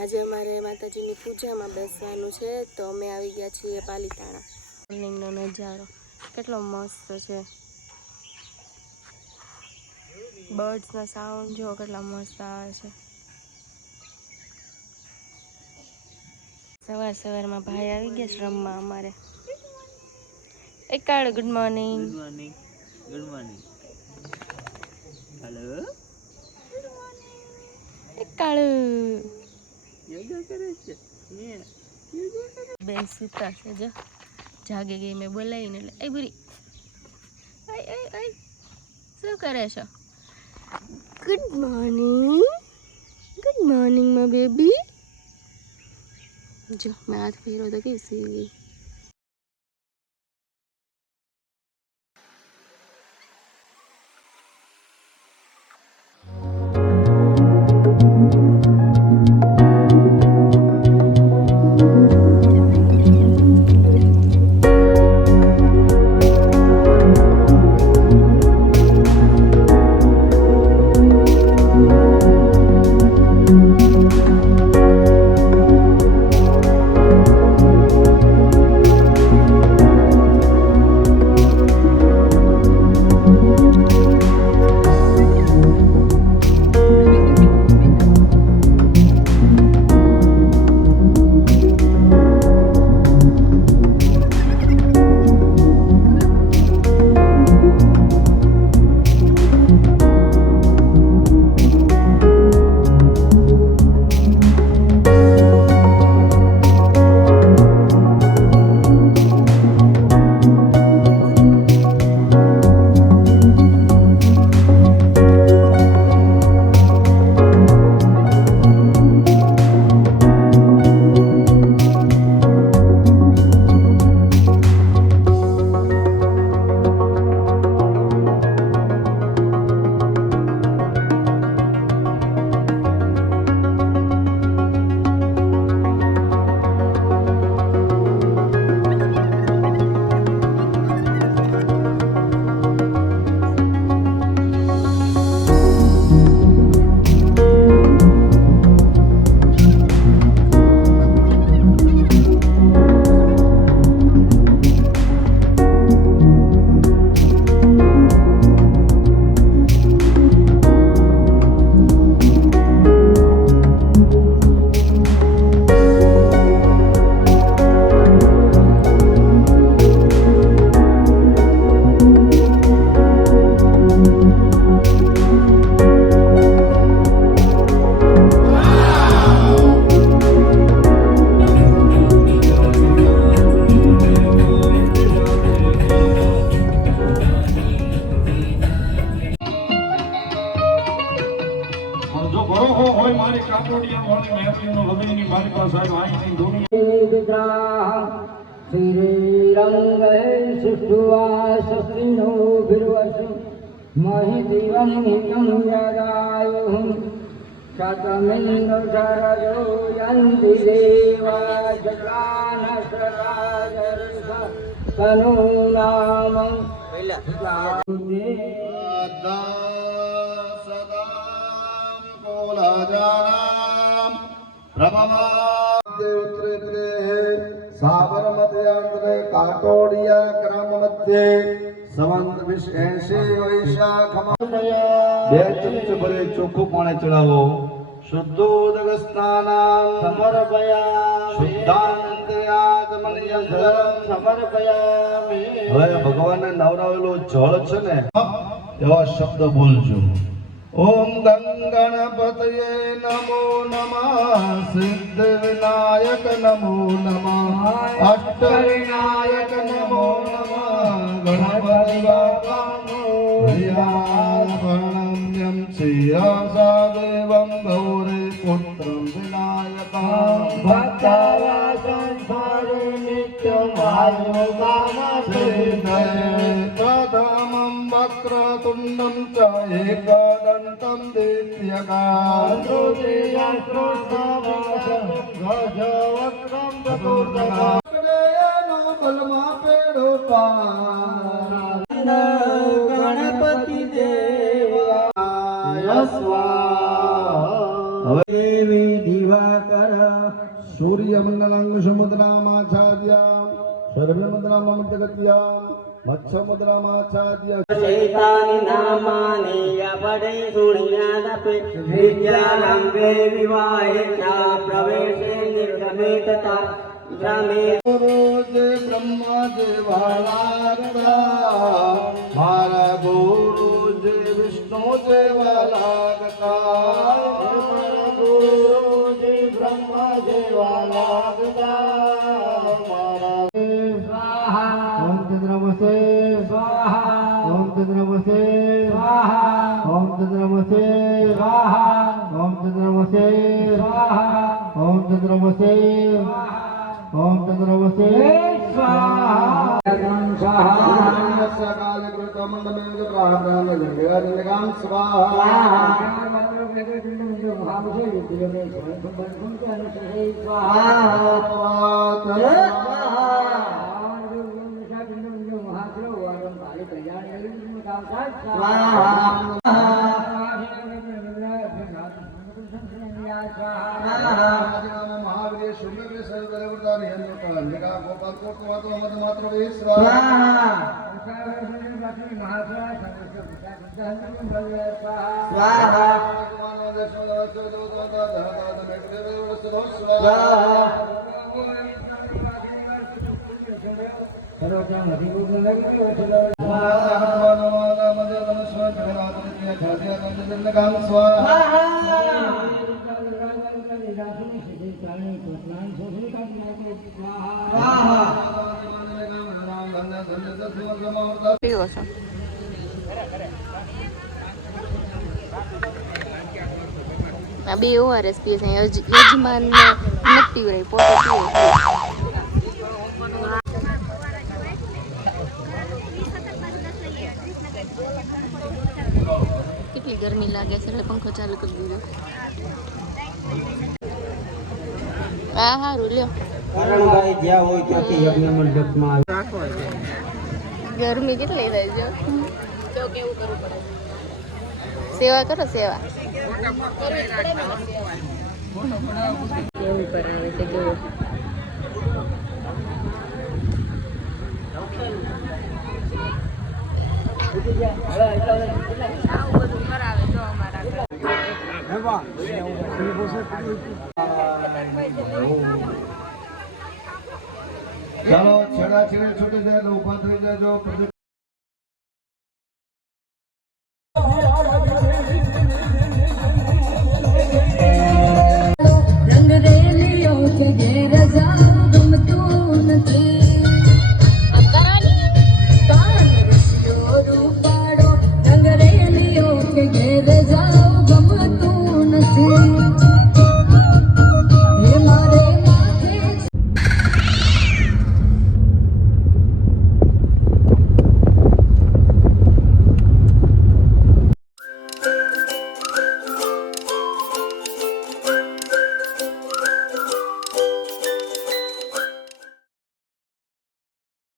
આજે અમારે માતાજીની પૂજામાં બેસવાનું છે તો અમે આવી ગયા છીએ પાલીતાણા। મોર્નિંગનો નજારો કેટલો મસ્ત છે, બર્ડ્સના સાઉન્ડ જો કેટલા મસ્ત આવે છે। સવારમાં ભાઈ આવી ગયા છે રમવા અમારે। એક કાળ good morning. Good morning, good morning, hello, એક કાળ યોગા કરે છે બેન સુતા છે, જો જાગે ગઈ મેં બોલાવીને એટલે એ બુરી શું કરે છો? ગુડ મોર્નિંગ માં બેબી। જો મેં હાથ ફેરો તો કેવી સી ગઈ। साबरमती काटोड़िया ग्राम मध्य संवत 80 वैशाख बे चमच भरे चोखू पानी चढ़ावो शुद्धोदक स्नानाम समर्पयामि शुद्धानंदयागमनयं जलम समर्पयामि। હવે ભગવાનને નવરાવેલો જળ છે ને એવા શબ્દ બોલજો। ओम गंगणपतये नमो नमः, सिद्धिविनायक नमो नमः, अष्टविनायक नमो नमः, गणपति बाप्पा प्रणम्यं शिरसा देवं गौरी पुत्रं विनायकं भक्तावासं हरे नित्यं आयुकामसिद्धये प्रथमं वक्रतुण्डं च एकदन्तं द्वितीयकं तृतीयं श्रोत्रमं गजवक्त्रं चतुर्थकं बलमा पेड़ो पार गणपति देवाय स्वाहा। હવે દિવાકર पुरुषमुद्रामाचार्यां सर्वमुद्राममृतगत्यां मत्स्यमुद्रामाचार्य चैतानि नामानि यपडे शून्यादपि विद्यारम्भे विवाहे च प्रवेशे निर्गमे तथा ग्रामे गुरु जय ब्रह्मा जय वाला मारा गुरु जय विष्णु जय वाला मारा गुरु जय ब्रह्मा जय वाला मारा स्वाहा ओम चंद्रमसे स्वाहा ओम चंद्रमसे स्वाहा ओम चंद्रमसे स्वाहा ओम चंद्रमसे स्वाहा ओम चंद्रमसे ओम चंद्रमसे स्वाहा कालकृतमण्डलेन्द्र प्राणायाम स्वाहा महावीर शून्य सर्वदेवतानि अंबिका गोपाल कोटवातो मद मात्र स्वाहा પીવો છો આ બે ઓઆરએસ પીએ છે યજમાન નથી પીવડાય પોતે પીવે કેટલી ગરમી લાગે છે એટલે પંખો ચાલુ કરી દીધો હા સારું લ્યો કરણભાઈ જ્યાં હોય ત્યાંથી યજ્ઞ મંડપમાં ગરમી કેટલી થાય છે તો કેવું કરવું પડે સેવા કરો સેવા કેવું કરાવે છે કેવું આવું બધું કરાવે જો અમારા ચાલો છેડા છેડે છૂટી જાય તો ઉભા થઈ જાજો રંગ રેલિયો છે ઘેર જા